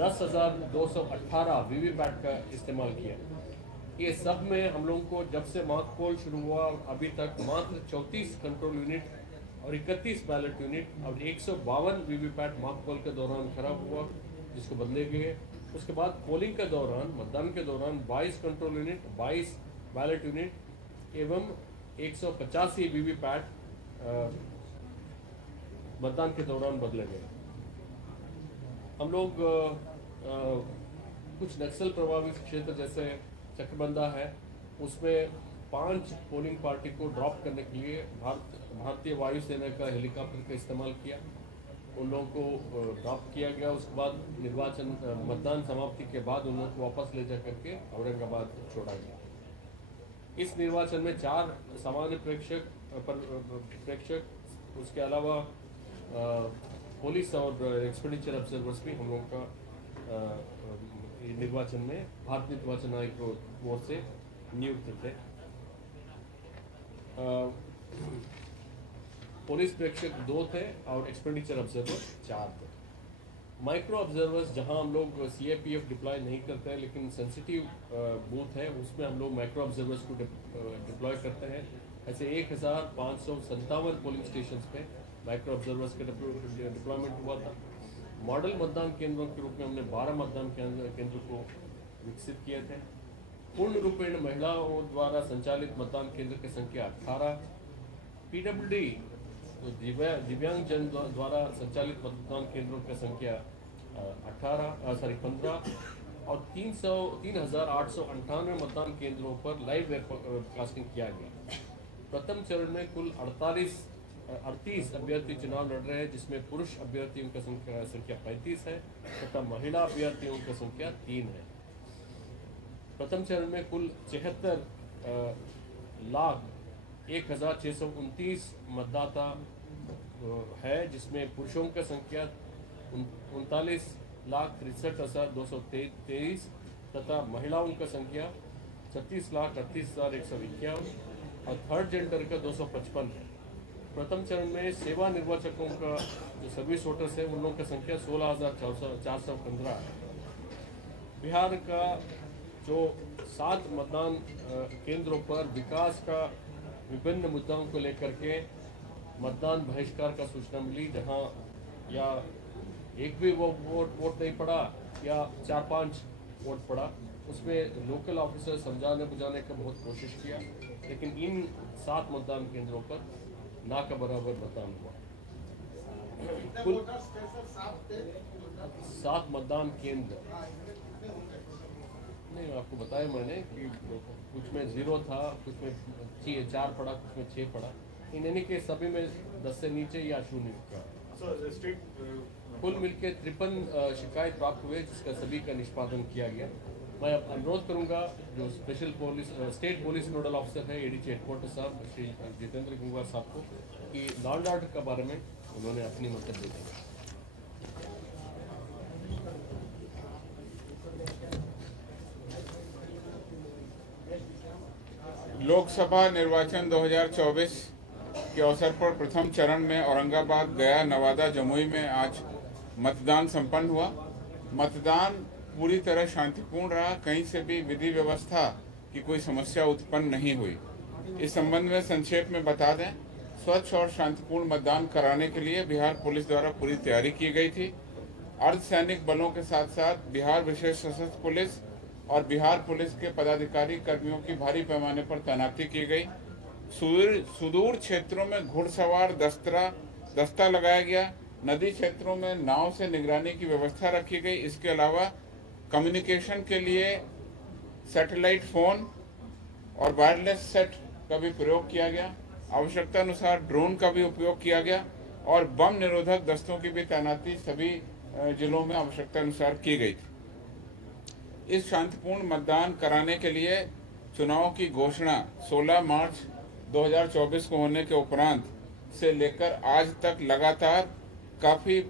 10,218 VVPAT का इस्तेमाल किया। ये सब में हम लोगों को जब से मॉक पोल शुरू हुआ अभी तक मात्र 34 कंट्रोल यूनिट और 31 बैलेट यूनिट और 152 वीवीपैट मॉक पोल के दौरान खराब हुआ, जिसको बदले गए। उसके बाद पोलिंग के दौरान, मतदान के दौरान 22 कंट्रोल यूनिट, 22 बैलेट यूनिट एवं 185 वीवीपैट मतदान के दौरान बदले गए। हम लोग कुछ नक्सल प्रभावित क्षेत्र जैसे चकबंदा है, उसमें 5 पोलिंग पार्टी को ड्रॉप करने के लिए भारतीय वायुसेना का हेलीकॉप्टर का इस्तेमाल किया। उन लोगों को ड्रॉप किया गया। उसके बाद मतदान समाप्ति के बाद उन लोगों को वापस ले जा करके औरंगाबाद छोड़ा गया। इस निर्वाचन में 4 सामान्य प्रेक्षक, उसके अलावा पुलिस और एक्सपेंडिचर ऑब्जर्वर्स भी हम लोगों का निर्वाचन में भारतीय निर्वाचन आयोग की ओर से नियुक्त थे। पुलिस प्रेक्षक 2 थे और एक्सपेंडिचर ऑब्जर्वर 4 थे। माइक्रो ऑब्जर्वर्स जहां हम लोग CAPF डिप्लॉय नहीं करते हैं, लेकिन सेंसिटिव बूथ है उसमें हम लोग माइक्रो ऑब्जर्वर्स को डिप्लॉय करते हैं। ऐसे 1557 पोलिंग स्टेशन पे माइक्रो ऑब्जर्वर्स का डिप्लॉयमेंट हुआ था। मॉडल मतदान केंद्रों के रूप में हमने 12 मतदान केंद्र को विकसित किए थे। पूर्ण रूपेण महिलाओं द्वारा संचालित मतदान केंद्र की संख्या 18, PWD दिव्यांग जन द्वारा संचालित मतदान केंद्रों की संख्या 15 और 3,898 मतदान केंद्रों पर लाइव वेबकास्टिंग किया गया। प्रथम चरण में कुल 38 अभ्यर्थी चुनाव लड़ रहे हैं, जिसमें पुरुष अभ्यर्थियों की संख्या 35 है तथा महिला अभ्यर्थियों की संख्या 3 है। प्रथम चरण में कुल 76,01,629 मतदाता है, जिसमेम पुरुषों की संख्या 39,63,223 तथा महिलाओं की संख्या 36,38,151 और थर्ड जेंडर का 255 है। प्रथम चरण में सेवा निर्वाचकों का जो सर्विस वोटर्स है उन लोगों की संख्या 16,415 है। बिहार का जो 7 मतदान केंद्रों पर विकास का विभिन्न मुद्दों को लेकर के मतदान बहिष्कार का सूचना मिली, जहां या एक भी वोट नहीं पड़ा या 4-5 वोट पड़ा, उसमें लोकल ऑफिसर समझाने बुझाने का बहुत कोशिश किया, लेकिन इन 7 मतदान केंद्रों पर ना का बराबर मतदान हुआ। कुल 7 मतदान केंद्र नहीं, आपको बताया मैंने कि कुछ में 0 था, कुछ में 4 पड़ा, कुछ में 6 पड़ा। इन के सभी में 10 से नीचे या 0 का। कुल मिलकर 53 शिकायत प्राप्त हुए, जिसका सभी का निष्पादन किया गया। मैं अनुरोध करूंगा जो स्टेट पुलिस नोडल ऑफिसर है ADG हेडक्वार्टर साहब श्री जितेंद्र गंगवार साहब को कि लॉ एंड ऑर्डर के बारे में उन्होंने अपनी मंतव्य दी। लोकसभा निर्वाचन 2024 के अवसर पर प्रथम चरण में औरंगाबाद, गया, नवादा, जमुई में आज मतदान संपन्न हुआ। मतदान पूरी तरह शांतिपूर्ण रहा। कहीं से भी विधि व्यवस्था की कोई समस्या उत्पन्न नहीं हुई। इस संबंध में संक्षेप में बता दें, स्वच्छ और शांतिपूर्ण मतदान कराने के लिए बिहार पुलिस द्वारा पूरी तैयारी की गई थी। अर्धसैनिक बलों के साथ साथ बिहार विशेष सशस्त्र पुलिस और बिहार पुलिस के पदाधिकारी कर्मियों की भारी पैमाने पर तैनाती की गई। सुदूर क्षेत्रों में घुड़सवार दस्ता लगाया गया। नदी क्षेत्रों में नाव से निगरानी की व्यवस्था रखी गई। इसके अलावा कम्युनिकेशन के लिए सैटेलाइट फोन और वायरलेस सेट का भी प्रयोग किया गया। आवश्यकता अनुसार ड्रोन का भी उपयोग किया गया और बम निरोधक दस्तों की भी तैनाती सभी जिलों में आवश्यकता अनुसार की गई थी। इस शांतिपूर्ण मतदान कराने के लिए चुनाव की घोषणा 16 मार्च 2024 को होने के उपरांत से लेकर आज तक लगातार काफी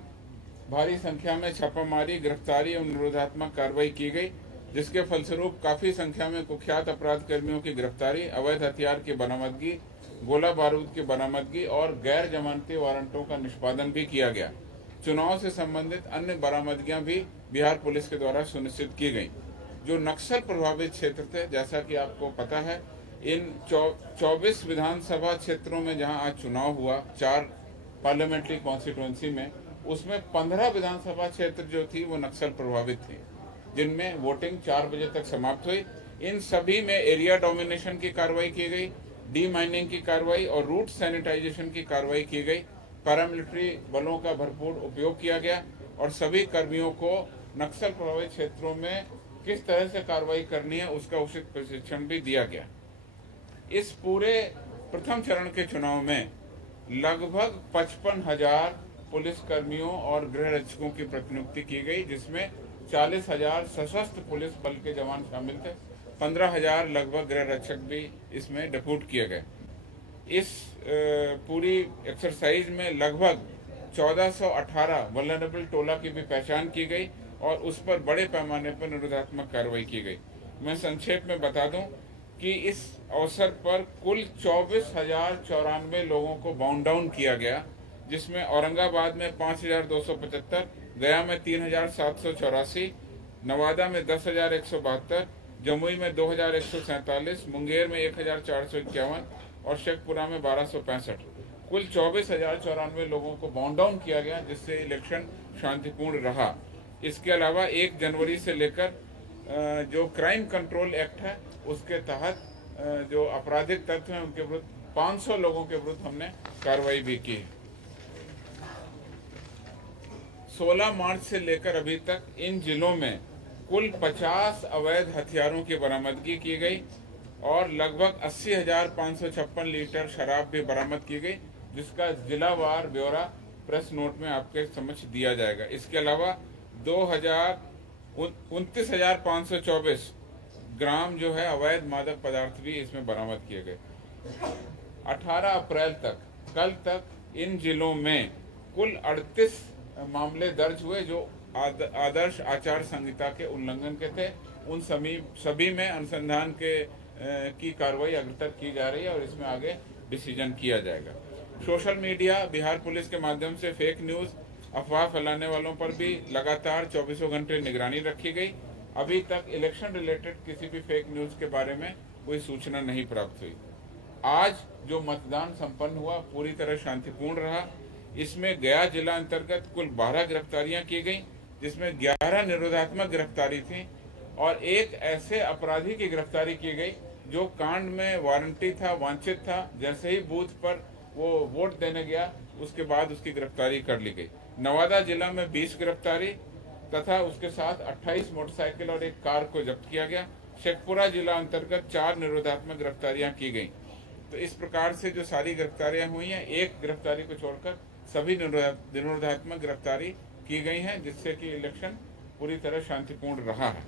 भारी संख्या में छापामारी, गिरफ्तारी और निरोधात्मक कार्रवाई की गई, जिसके फलस्वरूप काफी संख्या में कुख्यात अपराध कर्मियों की गिरफ्तारी, अवैध हथियार की बरामदगी, गोला बारूद की बरामदगी और गैर जमानती वारंटों का निष्पादन भी किया गया। चुनाव से संबंधित अन्य बरामदगियां भी बिहार पुलिस के द्वारा सुनिश्चित की गई। जो नक्सल प्रभावित क्षेत्र थे, जैसा कि आपको पता है, इन 24 विधानसभा क्षेत्रों में जहां आज चुनाव हुआ, 4 पार्लियामेंट्री कॉन्स्टिट्यूएंसी में, उसमें 15 विधानसभा क्षेत्र जो थी वो नक्सल प्रभावित थी, जिनमें वोटिंग 4 बजे तक समाप्त हुई। इन सभी में एरिया डोमिनेशन की कार्रवाई की गई, डी माइनिंग की कार्रवाई और रूट सैनिटाइजेशन की कार्रवाई की गई। पैरामिलिट्री बलों का भरपूर उपयोग किया गया और सभी कर्मियों को नक्सल प्रभावित क्षेत्रों में किस तरह से कार्रवाई करनी है उसका उचित प्रशिक्षण भी दिया गया। इस पूरे प्रथम चरण के चुनाव में लगभग 55,000 पुलिस कर्मियों और गृह रक्षकों की प्रतिनियुक्ति की गई, जिसमें 40,000 सशस्त्र पुलिस बल के जवान शामिल थे। 15,000 लगभग गृह रक्षक भी इसमें डिप्यूट किए गए। इस पूरी एक्सरसाइज में लगभग 1418 वल्नरेबल टोला की भी पहचान की गई और उस पर बड़े पैमाने पर निरोधात्मक कार्रवाई की गई। मैं संक्षेप में बता दूं कि इस अवसर पर कुल 24,094 लोगों को बाउंड डाउन किया गया, जिसमें औरंगाबाद में 5,275, गया में 3,784, नवादा में 10,172, जमुई में 2,147, मुंगेर में 1,451 और शेखपुरा में 1,265। कुल 24,094 लोगों को बाउंड डाउन किया गया, जिससे इलेक्शन शांतिपूर्ण रहा। इसके अलावा 1 जनवरी से लेकर जो क्राइम कंट्रोल एक्ट है उसके तहत जो आपराधिक तत्व हैं उनके विरुद्ध 500 लोगों के विरुद्ध हमने कार्रवाई भी की। 16 मार्च से लेकर अभी तक इन जिलों में कुल 50 अवैध हथियारों की बरामदगी की गई और लगभग 80,556 लीटर शराब भी बरामद की गई, जिसका जिलावार ब्यौरा प्रेस नोट में आपके समक्ष दिया जाएगा। इसके अलावा 29,524 ग्राम जो है अवैध मादक पदार्थ भी इसमें बरामद किए गए। 18 अप्रैल तक, कल तक इन जिलों में कुल 38 मामले दर्ज हुए जो आदर्श आचार संहिता के उल्लंघन के थे। उन सभी में अनुसंधान की कार्रवाई अग्रतर की जा रही है और इसमें आगे डिसीजन किया जाएगा। सोशल मीडिया, बिहार पुलिस के माध्यम से फेक न्यूज, अफवाह फैलाने वालों पर भी लगातार 24 घंटे निगरानी रखी गई। अभी तक इलेक्शन रिलेटेड किसी भी फेक न्यूज के बारे में कोई सूचना नहीं प्राप्त हुई। आज जो मतदान संपन्न हुआ पूरी तरह शांतिपूर्ण रहा। इसमें गया जिला अंतर्गत कुल 12 गिरफ्तारियां की गई, जिसमें 11 निरोधात्मक गिरफ्तारी थी और एक ऐसे अपराधी की गिरफ्तारी की गई जो कांड में वारंटी था, वांछित था। जैसे ही बूथ पर वो वोट देने गया उसके बाद उसकी गिरफ्तारी कर ली गई। नवादा जिला में 20 गिरफ्तारी तथा उसके साथ 28 मोटरसाइकिल और एक कार को जब्त किया गया। शेखपुरा जिला अंतर्गत 4 निरोधात्मक गिरफ्तारियां की गई। तो इस प्रकार से जो सारी गिरफ्तारियां हुई हैं, एक गिरफ्तारी को छोड़कर सभी निरोधात्मक गिरफ्तारी की गई हैं, जिससे कि इलेक्शन पूरी तरह शांतिपूर्ण रहा है।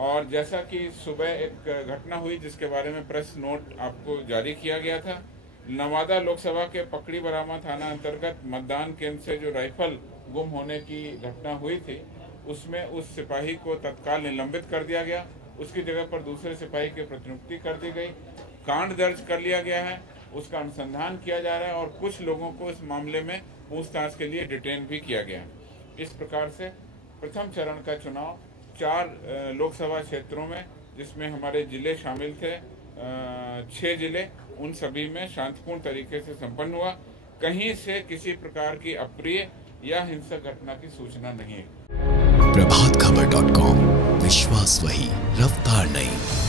और जैसा कि सुबह एक घटना हुई जिसके बारे में प्रेस नोट आपको जारी किया गया था, नवादा लोकसभा के पकड़ी बरामा थाना अंतर्गत मतदान केंद्र से जो राइफल गुम होने की घटना हुई थी, उसमें उस सिपाही को तत्काल निलंबित कर दिया गया। उसकी जगह पर दूसरे सिपाही की प्रतिनियुक्ति कर दी गई। कांड दर्ज कर लिया गया है, उसका अनुसंधान किया जा रहा है और कुछ लोगों को इस मामले में पूछताछ के लिए डिटेन भी किया गया है। इस प्रकार से प्रथम चरण का चुनाव 4 लोकसभा क्षेत्रों में, जिसमें हमारे जिले शामिल थे 6 जिले, उन सभी में शांतिपूर्ण तरीके से संपन्न हुआ। कहीं से किसी प्रकार की अप्रिय या हिंसक घटना की सूचना नहीं है। प्रभातखबर.com, विश्वास वही, रफ्तार नहीं।